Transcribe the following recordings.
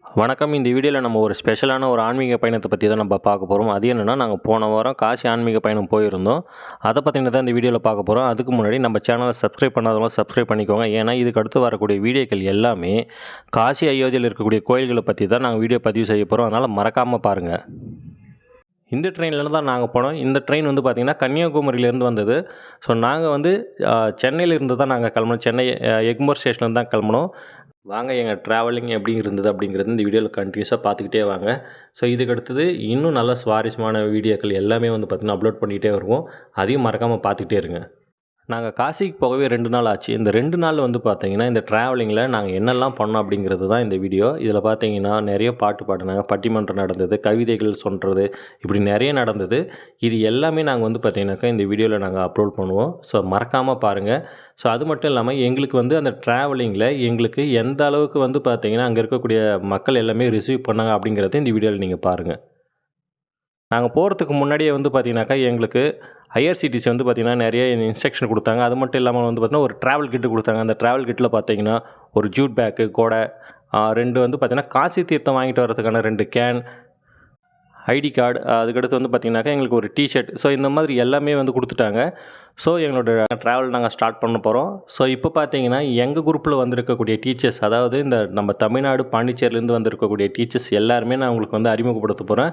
வணக்கம். இந்த வீடியோவில் நம்ம ஒரு ஸ்பெஷலான ஒரு ஆன்மீக பயணத்தை பற்றி தான் நம்ம பார்க்க போகிறோம் அது என்னென்னா நாங்கள் போன வாரம் காசி ஆன்மீக பயணம் போயிருந்தோம். அதை பற்றின தான் இந்த வீடியோவில் பார்க்க போகிறோம் அதுக்கு முன்னாடி நம்ம சேனலை சப்ஸ்கிரைப் பண்ணாதவங்க சப்ஸ்கிரைப் பண்ணிக்கோங்க. ஏன்னா இதுக்கு அடுத்து வரக்கூடிய வீடியோக்கள் எல்லாமே காசி அயோத்தியில் இருக்கக்கூடிய கோயில்களை பற்றி தான் நாங்கள் வீடியோ பதிவு செய்ய போகிறோம் அதனால் மறக்காமல் பாருங்கள் இந்த ட்ரெயினில் தான் நாங்கள் போனோம். இந்த ட்ரெயின் வந்து பார்த்திங்கன்னா கன்னியாகுமரியிலேருந்து வந்தது. ஸோ நாங்கள் வந்து சென்னையிலேருந்து தான் நாங்கள் கிளம்பணும் சென்னை எக்மோர் ஸ்டேஷன்லேருந்து தான் கிளம்பணும் வாங்க எங்கள் ட்ராவலிங் எப்படி இருந்தது அப்படிங்கிறது இந்த வீடியோவில் கண்டினியூஸாக பார்த்துக்கிட்டே வாங்க. ஸோ இதுக்கு அடுத்தது இன்னும் நல்ல சுவாரஸ்யமான வீடியோக்கள் எல்லாமே வந்து பார்த்திங்கன்னா அப்லோட் பண்ணிகிட்டே வருவோம். அதையும் மறக்காமல் பார்த்துக்கிட்டே இருங்க. நாங்கள் காசிக்கு போகவே ரெண்டு நாள் ஆச்சு. இந்த ரெண்டு நாள் வந்து பார்த்தீங்கன்னா இந்த ட்ராவலிங்கில் நாங்கள் என்னெல்லாம் பண்ணோம் அப்படிங்கிறது தான் இந்த வீடியோ இதில் பார்த்தீங்கன்னா நிறைய பாட்டு பாடினாங்க. பட்டிமன்றம் நடந்தது கவிதைகள் சொல்கிறது இப்படி நிறைய நடந்தது. இது எல்லாமே நாங்கள் வந்து பார்த்தீங்கன்னாக்கா இந்த வீடியோவில் நாங்கள் அப்லோட் பண்ணுவோம். ஸோ மறக்காமல் பாருங்கள் ஸோ அது மட்டும் இல்லாமல் எங்களுக்கு வந்து அந்த ட்ராவலிங்கில் எங்களுக்கு எந்த அளவுக்கு வந்து பார்த்திங்கன்னா அங்கே இருக்கக்கூடிய மக்கள் எல்லாமே ரிசீவ் பண்ணாங்க அப்படிங்கிறத இந்த வீடியோவில் நீங்கள் பாருங்கள் நாங்கள் போகிறதுக்கு முன்னாடியே வந்து பார்த்தீங்கன்னாக்கா எங்களுக்கு ஐஆர்சிடிசி வந்து பார்த்திங்கன்னா நிறைய இன்ஸ்ட்ரக்ஷன் கொடுத்தாங்க. அது மட்டும் இல்லாமல் வந்து பார்த்திங்கன்னா ஒரு ட்ராவல் கிட்டு கொடுத்தாங்க. அந்த ட்ராவல் கிட்டில் பார்த்தீங்கன்னா ஒரு ஜூட் பேக்கு கொடை ரெண்டு வந்து பார்த்திங்கன்னா காசி தீர்த்தம் வாங்கிட்டு வரதுக்கான ரெண்டு கேன் ஐடி கார்டு அதுக்கடுத்து வந்து பார்த்திங்கனாக்கா எங்களுக்கு ஒரு டிஷர்ட் ஸோ இந்த மாதிரி எல்லாமே வந்து கொடுத்துட்டாங்க. ஸோ எங்களோட ட்ராவல் நாங்கள் ஸ்டார்ட் பண்ண போகிறோம் ஸோ இப்போ பார்த்தீங்கன்னா எங்கள் குரூப்பில் வந்திருக்கக்கூடிய டீச்சர்ஸ் அதாவது இந்த நம்ம தமிழ்நாடு பாண்டிச்சேரியிலேருந்து வந்திருக்கக்கூடிய டீச்சர்ஸ் எல்லாருமே நான் உங்களுக்கு வந்து அறிமுகப்படுத்த போகிறேன்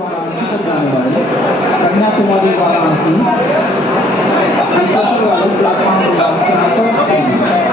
Bangalore, Kanyakumari Varanasi, Vishwasarvada Platform Gram Sanato,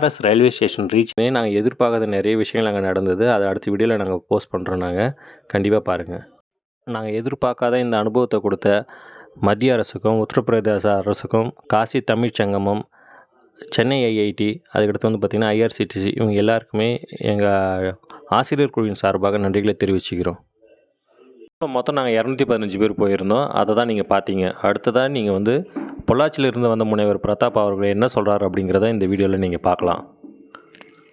Banaras railway station reach பண்ணி நாங்கள் எதிர்பார்க்காத நிறைய விஷயங்கள் அங்கே நடந்தது. அதை அடுத்த வீடியோவில் நாங்கள் போஸ்ட் பண்ணுறோம் நாங்கள் கண்டிப்பாக பாருங்கள் நாங்கள் எதிர்பார்க்காத இந்த அனுபவத்தை கொடுத்த மத்திய அரசுக்கும் உத்தரப்பிரதேச அரசுக்கும் காசி தமிழ் சங்கமம் சென்னை ஐஐடி அதுக்கடுத்து வந்து பார்த்திங்கன்னா ஐஆர்சிடிசி இவங்க எல்லாருக்குமே எங்கள் ஆசிரியர் குழுவின் சார்பாக நன்றிகளை தெரிவிச்சுக்கிறோம். இப்போ மொத்தம் நாங்கள் இரநூத்தி பதினஞ்சு பேர் போயிருந்தோம். அதை தான் நீங்கள் பார்த்தீங்க. அடுத்ததாக நீங்கள் வந்து பொள்ளாச்சியிலிருந்து வந்த முனைவர் பிரதாப் அவர்கள் என்ன சொல்கிறார் அப்படிங்கிறத இந்த வீடியோவில் நீங்கள் பார்க்கலாம்.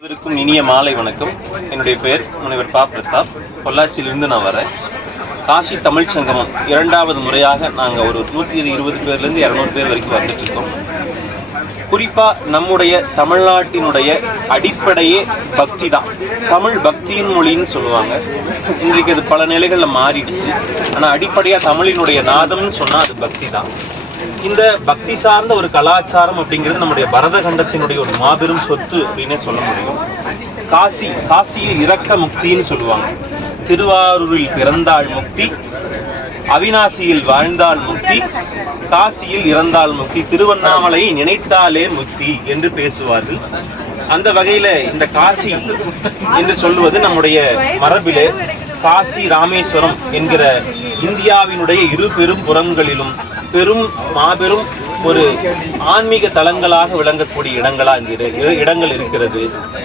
இருக்கும் இனிய மாலை வணக்கம். என்னுடைய பெயர் முனைவர் பா பிரதாப். பொள்ளாச்சியிலிருந்து நான் வரேன். காசி தமிழ் சங்கமம் இரண்டாவது முறையாக நாங்கள் ஒரு நூற்றி இருபது பேர்லேருந்து இரநூறு பேர் வரைக்கும் வந்துட்டு இருக்கோம். குறிப்பாக நம்முடைய தமிழ்நாட்டினுடைய அடிப்படையே பக்தி தான் தமிழ் பக்தியின் மொழின்னு சொல்லுவாங்க. இன்றைக்கு அது பல நிலைகளில் மாறிடுச்சு. ஆனால் அடிப்படையாக தமிழினுடைய நாதம்னு சொன்னால் அது பக்தி தான் இந்த பக்தி சார்ந்த ஒரு கலாச்சாரம் அப்படிங்கிறது நம்முடைய பரதகண்டத்தினுடைய ஒரு மாபெரும் சொத்து அப்படின்னே சொல்ல முடியும். காசி காசியில் இறக்க முக்தின்னு சொல்லுவாங்க. திருவாரூரில் பிறந்தாள் முக்தி அவினாசியில் வாழ்ந்தால் முக்தி காசியில் இறந்தால் முக்தி திருவண்ணாமலையை நினைத்தாலே முக்தி என்று பேசுவார்கள். அந்த வகையில இந்த காசி என்று சொல்லுவது நம்முடைய மரபிலே காசி ராமேஸ்வரம் என்கிற இந்தியாவினுடைய இரு பெரும் புறங்களிலும் பெரும் மாபெரும் ஒரு ஆன்மீக தலங்களாக விளங்கக்கூடிய இடங்களா இந்த இடங்கள் இருக்கிறது.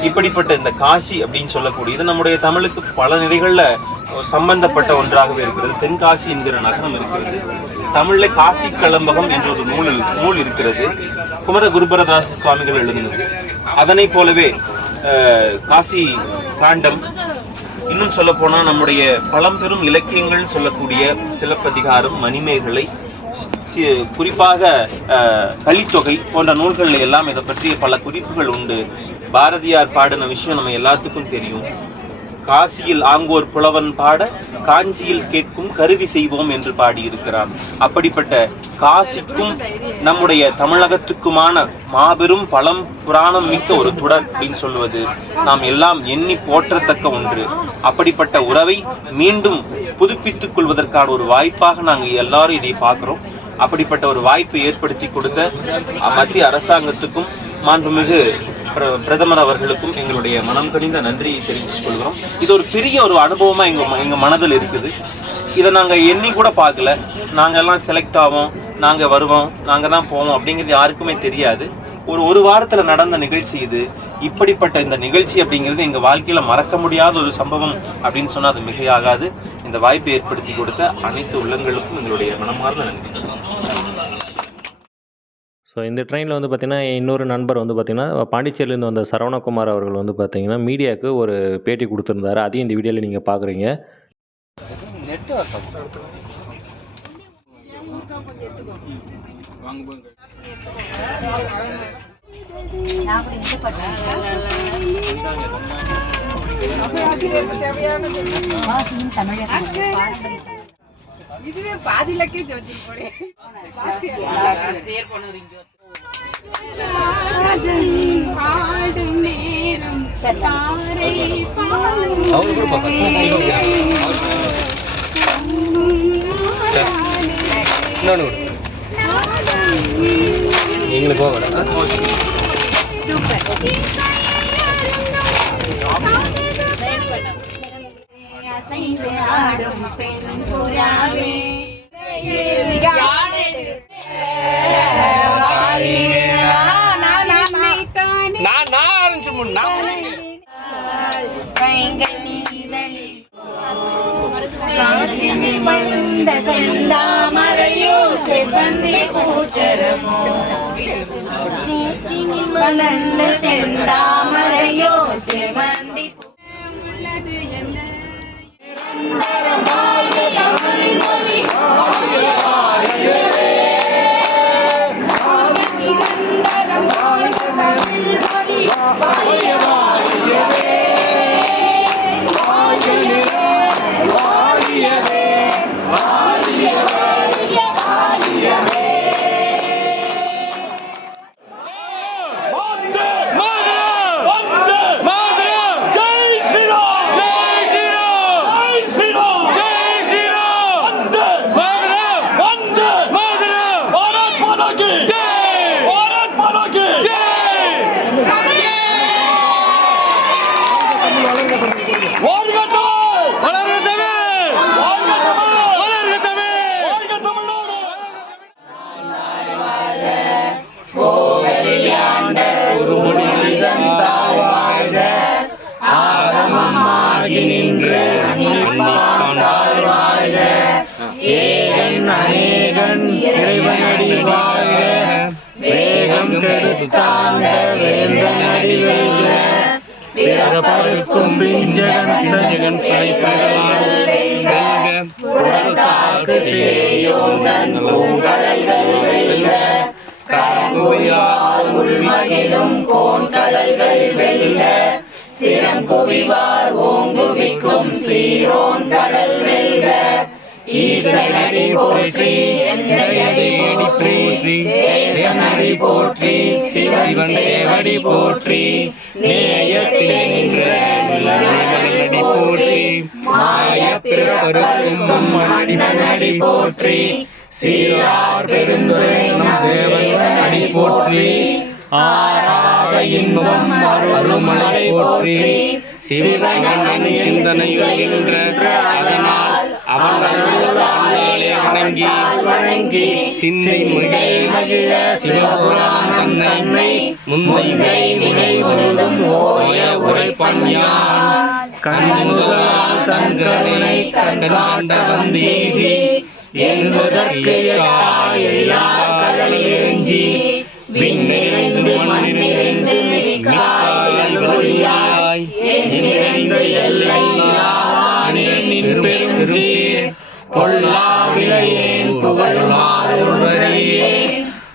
இப்படிப்பட்ட இந்த காசி அப்படின்னு சொல்லக்கூடியது நம்முடைய தமிழுக்கு பல நிலைகள்ல சம்பந்தப்பட்ட ஒன்றாகவே இருக்கிறது. தென்காசி என்கிற நகரம் இருக்கிறது. தமிழ்ல காசி கலம்பகம் என்ற ஒரு நூல் நூல் இருக்கிறது. குமர குருபரதாஸ் சுவாமிகள் எழுதினது. அதனைப் போலவே காசி காண்டம். இன்னும் சொல்ல போனா நம்முடைய பழம்பெரும் இலக்கியங்கள் சொல்லக்கூடிய சிலப்பதிகாரம் மணிமேகலை குறிப்பாக கலித்தொகை போன்ற நூல்கள்ல எல்லாம் இதை பற்றிய பல குறிப்புகள் உண்டு. பாரதியார் பாடின விஷயம் நம்ம எல்லாத்துக்கும் தெரியும். காசியில் ஆங்கோர் புலவன் பாட காஞ்சியில் கேட்கும் கருவி செய்வோம் என்று பாடியிருக்கிறார் அப்படிப்பட்ட காசிக்கும் நம்முடைய தமிழகத்துக்குமான மாபெரும் பழம் புராணம் மிக்க ஒரு தொடர் அப்படின்னு சொல்லுவது நாம் எல்லாம் எண்ணி போற்றத்தக்க ஒன்று. அப்படிப்பட்ட உறவை மீண்டும் புதுப்பித்துக் கொள்வதற்கான ஒரு வாய்ப்பாக நாங்கள் எல்லாரும் இதை பார்க்கிறோம். அப்படிப்பட்ட ஒரு வாய்ப்பை ஏற்படுத்தி கொடுத்த மத்திய அரசாங்கத்துக்கும் மாண்புமிகு பிர- பிரதமர் அவர்களுக்கும் எங்களுடைய மனம் கனிந்த நன்றியை தெரிவித்துக் கொள்கிறோம். இது ஒரு பெரிய ஒரு அனுபவமாக எங்கள் ம- மனதில் இருக்குது. இதை நாங்கள் எண்ணி கூட பார்க்கல. நாங்கள்லாம் செலக்ட் ஆவோம் நாங்கள் வருவோம் நாங்கள் தான் போவோம் அப்படிங்கிறது யாருக்குமே தெரியாது. ஒரு ஒரு வாரத்தில் நடந்த நிகழ்ச்சி இது. இப்படிப்பட்ட இந்த நிகழ்ச்சி அப்படிங்கிறது எங்கள் வாழ்க்கையில் மறக்க முடியாத ஒரு சம்பவம் அப்படின்னு சொன்னால் அது மிகையாகாது. இந்த வாய்ப்பை ஏற்படுத்தி கொடுத்த அனைத்து உள்ளங்களுக்கும் எங்களுடைய மனமார்ந்த நன்றி ஸோ இந்த ட்ரெயினில் வந்து பார்த்திங்கன்னா இன்னொரு நண்பர் வந்து பார்த்திங்கன்னா பாண்டிச்சேரியிலேருந்து வந்த சரவணகுமார் அவர்கள் வந்து பார்த்திங்கன்னா மீடியாவுக்கு ஒரு பேட்டி கொடுத்துருந்தாரு. அதையும் இந்த வீடியோவில் நீங்கள் பார்க்குறீங்க தேவையான இதுவே பாதிலக்கே ஜோதி போலே பாடும் நேரம் தாரை எங்களுக்கு அசைந்து ஆடும் பெண் புறாவே செந்தாமரையோ செவ்வந்தி பூச்சரமோ நீட்டினின் செந்தாமரையோ அநேகன் இறைவனடி வாழ்க. வேகம் கெடுத்தாண்ட பிஞ்சகன் தஞ்சகன் படைப்பகலால் வெல்க புறத்தாக்கு சேயோந்தன் பூங்கடல்கள் வெல்க உள்மகிழும் கோண்கடல்கள் வெல்க சிறங்குவிவார் ஓங்குவிக்கும் சீரோன் கடல் ஈசனடி போற்றி போற்றி தேசனடி போற்றி சிவன் சேவடி போற்றி நின்ற அடி போற்றி மாய பிறப்பருக்கும் மன்னனடி போற்றி சீரார் பெருந்துரை தேவன் அடி போற்றி ஆராத இன்பம் அருள்மலை போற்றி சிவகங்கன் சிந்தனையுகின்ற அதனால் அவர்களாலே வணங்கி வணங்கி சிந்தை மிகை மகிழ சிவபுராணம் நன்மை முன்மை வினை முழுதும் ஓய உரை யான். கண்முதலால் தன் கருணை கண்டாண்ட வந்தீதி என்பதற்கு எல்லா கடல் விண்ணிறைந்து மண்ணிறைந்து மிக்காய் அல்வழியாய் பொல்லா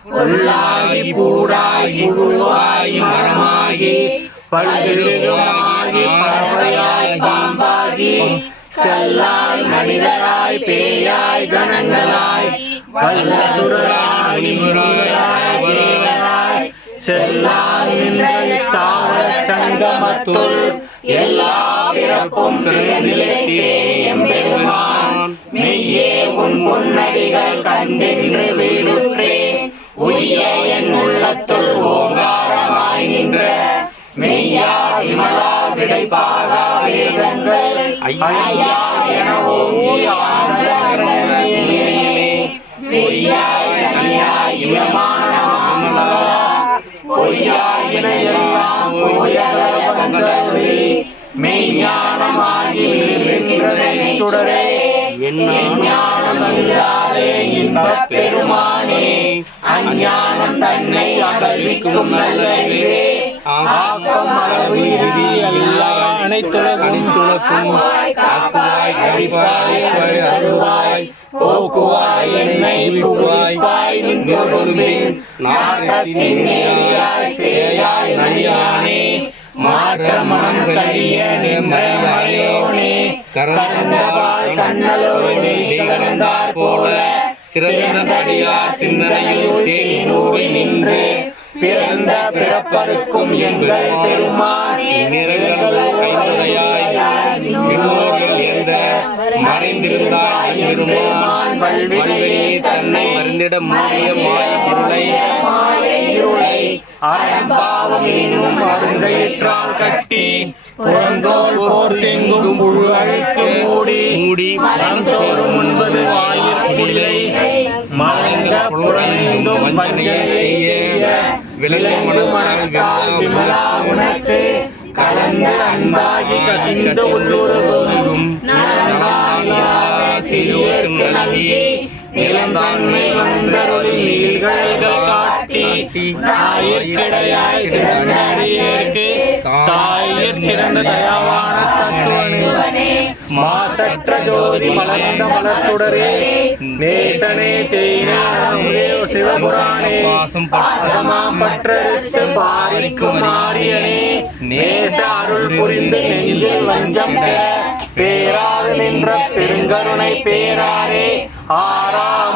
பொல்லாகி பூடாகி புழுவாகி மரமாகி பறவையாய் பாம்பாகி செல்லாய் மனிதராய் பேயாய் கணங்களாய் வல்ல சுரராய் தேவராய் செல்லாய் தாவர சங்கமத்துள் எல்லா பிறப்பும் பிறந்திலே மெய்யே உன் பொன்னடிகள் கண்டென்று வீடுற்றே உய்ய என் உள்ளத்துள் விடைபாகா வேதங்கள் ஐயா என ஓங்கி ஆனந்தமே பொய்யாய் தனியாய் இயமான மாமலா பொய்யாய் என எல்லாம் மெய்ஞானமாகி சுடரே ஞானம் இல்லாதே இன்பப் பெருமானே அஞ்ஞானம் தன்னை அகழ்விக்கும் நல்லவே அனைத்துலகும் துளக்கும் காக்குவாய் கழிப்பாய் அருவாய் போக்குவாய் என்னை புகுவாய் நின்றொடும்பின் நாட்டத்தின் நேரியாய் சேயாய் நடியானே மாற்ற மனம் கழிய கரந்தபால் கலந்தார் போல சிறந்தடியா சிந்தனையில் நின்று பிறந்த பிறப்பருக்கும் எங்கள் பெருமான் மறைந்திருந்தாய் பெருமான். வல்வினையே தன்னை மருந்திட மாறிய மாய பொருளை மாய அறம்பாவம் என்னும் கட்டி புறந்தோல் போர்த்தெங்கும் புழு அழுக்கு மூடி மூடி மரம் பஞ்சனை செய்ய விளைந்து மனத்தால் விமலா உனக்கு கலந்த அன்பாகி கசிந்து உள்ளுருகும் சிறுவர்க்கு நல்கி நிலந்தன்மை வந்தருளி நீள்கள் காட்டி நாயிற்கிடையாய் கிடந்தடியேற்கு தாயிற் சிறந்த தயாவான தத்துவனே மாசற்ற ஜோதி மலர்ந்த மலர்ச்சுடரே நேசனே தேனே சிவபுராணே பாசமாம் பற்றறுத்து பாரிக்கும் மாரியனே நேச அருள் புரிந்து நெஞ்சில் வஞ்சம் பெற பேராது நின்ற பெருங்கருணை பேராரே.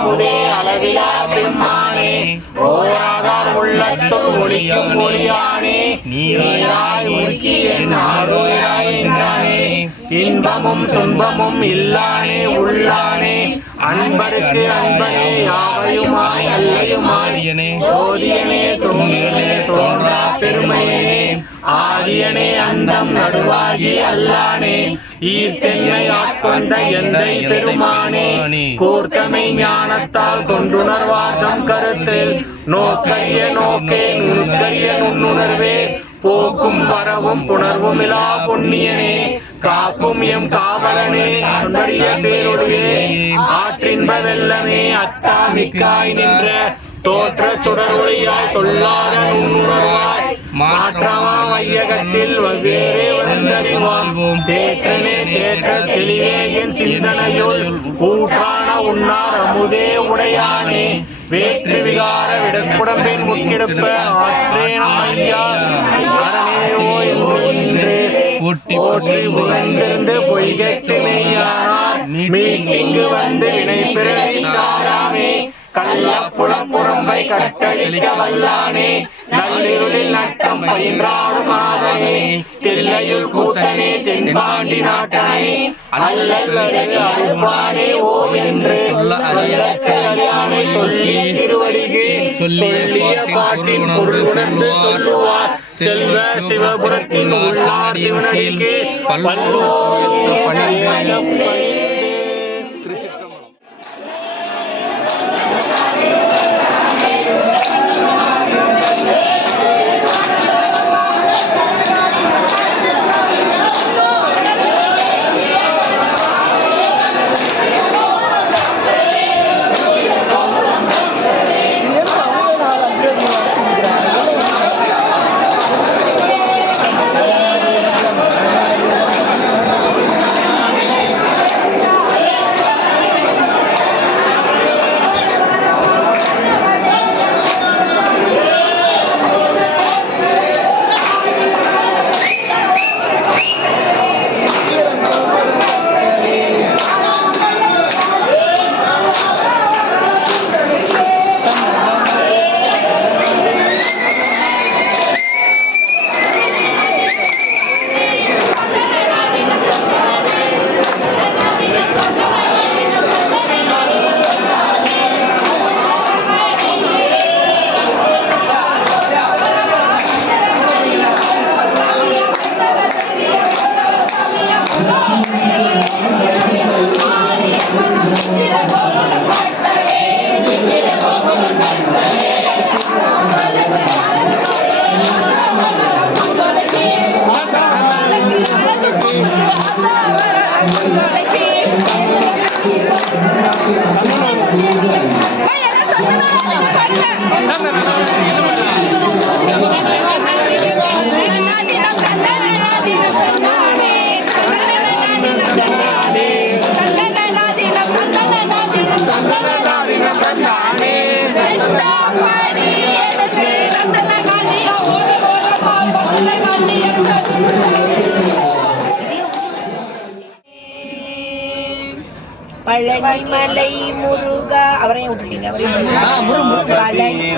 ஆறாமுதே அளவிலா பெம்மானே. ஓராதார் உள்ளத்துள் ஒளிக்கும் ஒளியானே. நீராய் முழுக்கி என் ஆரோயாய் என்றானே இன்பமும் துன்பமும் இல்லானே உள்ளானே. அன்பருக்கு அன்பனே யாரையுமாய் அல்லையுமாய். சோதியனே தோன்றியனே தோன்றா பெருமையனே. ஆரியனே அந்தம் நடுவாகி அல்லானே. ஈர்த்தென்னை ஆட்கொண்ட எந்தை பெருமானே. கூர்த்தமை ஞான ஞானத்தால் கொண்டுணர்வாதம் கருத்தில். நோக்கரிய நோக்கே நுணுக்கரிய நுண்ணுணர்வே. போக்கும் வரவும் புணர்வும் இலா பொன்னியனே. காக்கும் எம் காவலனே அன்பரிய பேருடையே ஆற்றின்ப வெள்ளமே அத்தா நின்ற. தோற்ற சுடர் ஒளியாய் சொல்லாத நுண்ணுணர்வாய். மாற்றமா வையகத்தில் வெவ்வேறே வந்தறிவாம். தேற்றனே தேற்ற தெளிவே என் சிந்தனையுள். ஊற்றான உன்னார் அமுதே உடையானே. வேற்று விகார விடக்குடம்பின் முக்கிடப்ப ஆற்றேனம் ஐயா. என்று போற்றி புகழ்ந்திருந்து பொய்கட்டு மெய்யானார் மீட்டிங்கு வந்து வினை பிறவி சாராமே. கள்ள புலப்புறம்பை கட்டளிக்க வல்லானே. நள்ளிருளில் நட்டம் பயின்றாடும் மாதனே. தில்லையுள் கூத்தனே தென்பாண்டி நாட்டனே. அல்லல் வருது அருள்பானே ஓ என்று சொல்லி திருவடிக்கு சொல்லிய பாட்டின் பொருள் உணர்ந்து சொல்லுவார். செல்வ சிவபுரத்தின் உள்ளார் சிவனடிக்கு பல்லோர் பழனிமலை முருகா அவரையும் விட்டுட்டீங்க. அவரையும் பழனி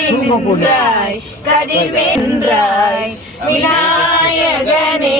நின்றாய் கதிர்வென்றாய் விநாயகனே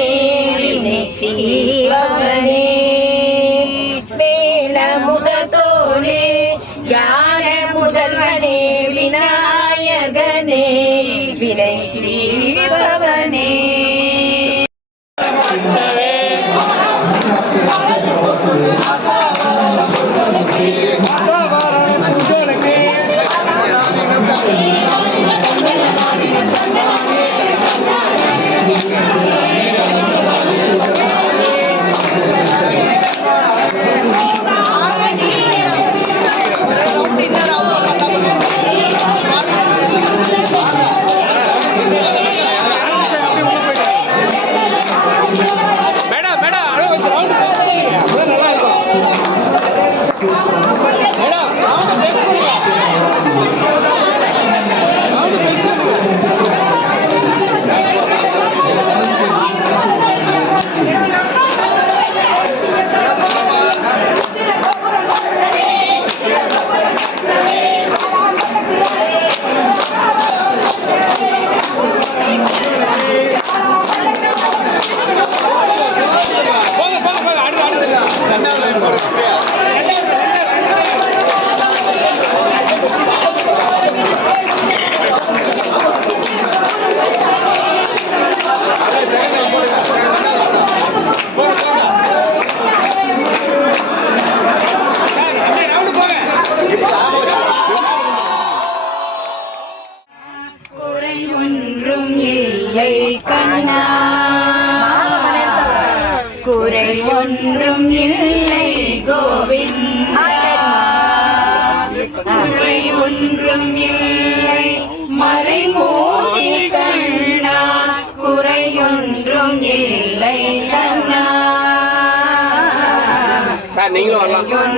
நீங்களும் வரலாம்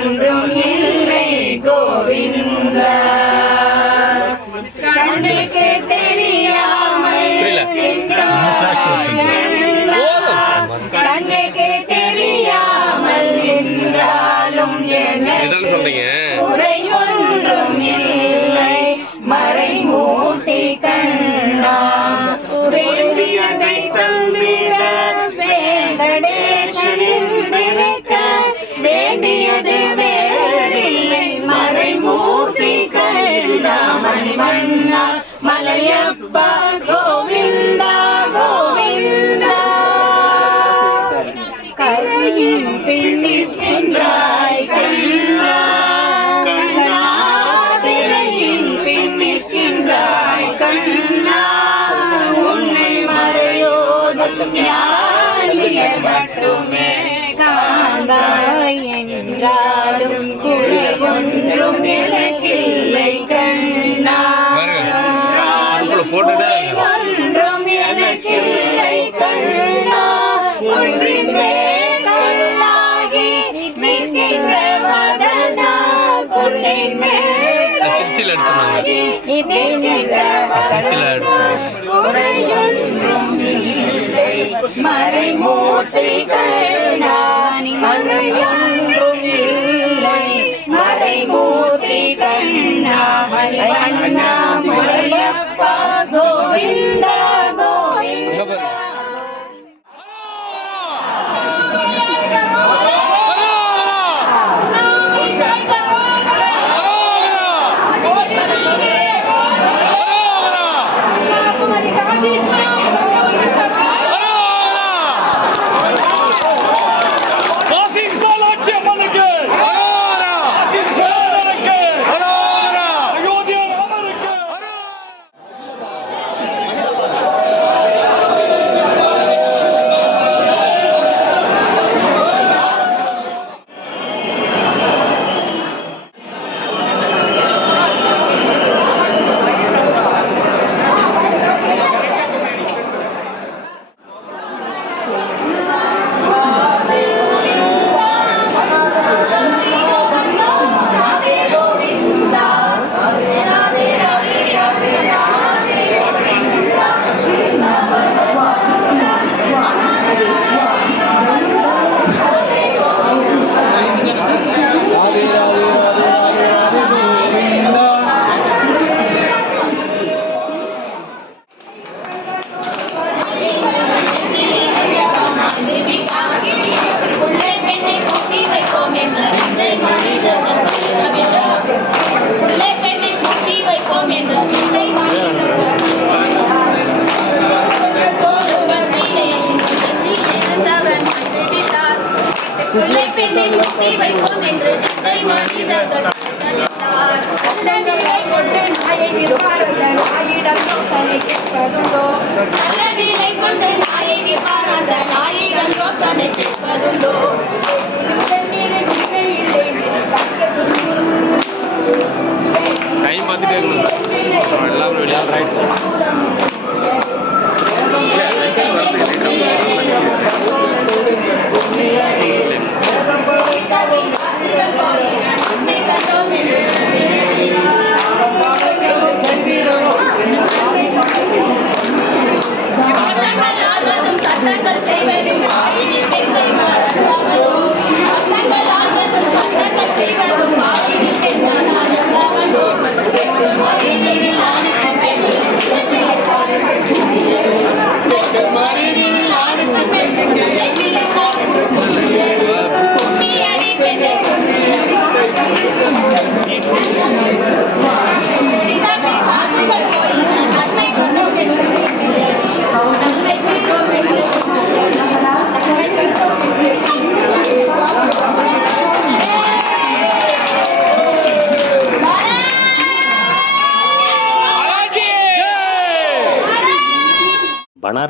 இல்லை கோவிந்தா கண்ணுக்கு தெரியாமல். கண்ணுக்கு தெரியாமல் நின்றாலும் எனக்கு சொல்றீங்க குறை ஒன்றும் இல்லை மறைமூர்த்தி மலையப்பா கோவிந்தா கோவிந்தா. கரையின் பின்னிற்கின்றாய் கண்ணா. கண்ணா திரையின் பின்னிற்கின்றாய் கண்ணா. உன்னை மறையோதும் ஞானியர் மட்டுமே காண்பாய் என்றாலும் குறை ஒன்றும் விளக்கில் மிக்சியில் எடுத்துனாங்க மிக்சியில் எடுத்து Govinda Govinda.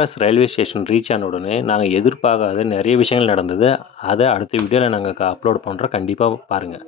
RS railway station reach ஆன உடனே நாங்கள் எதிர்பார்க்காத நிறைய விஷயங்கள் நடந்தது. அதை அடுத்த வீடியோவில் நாங்கள் அப்லோட் பண்ணுறோம் கண்டிப்பாக பாருங்கள்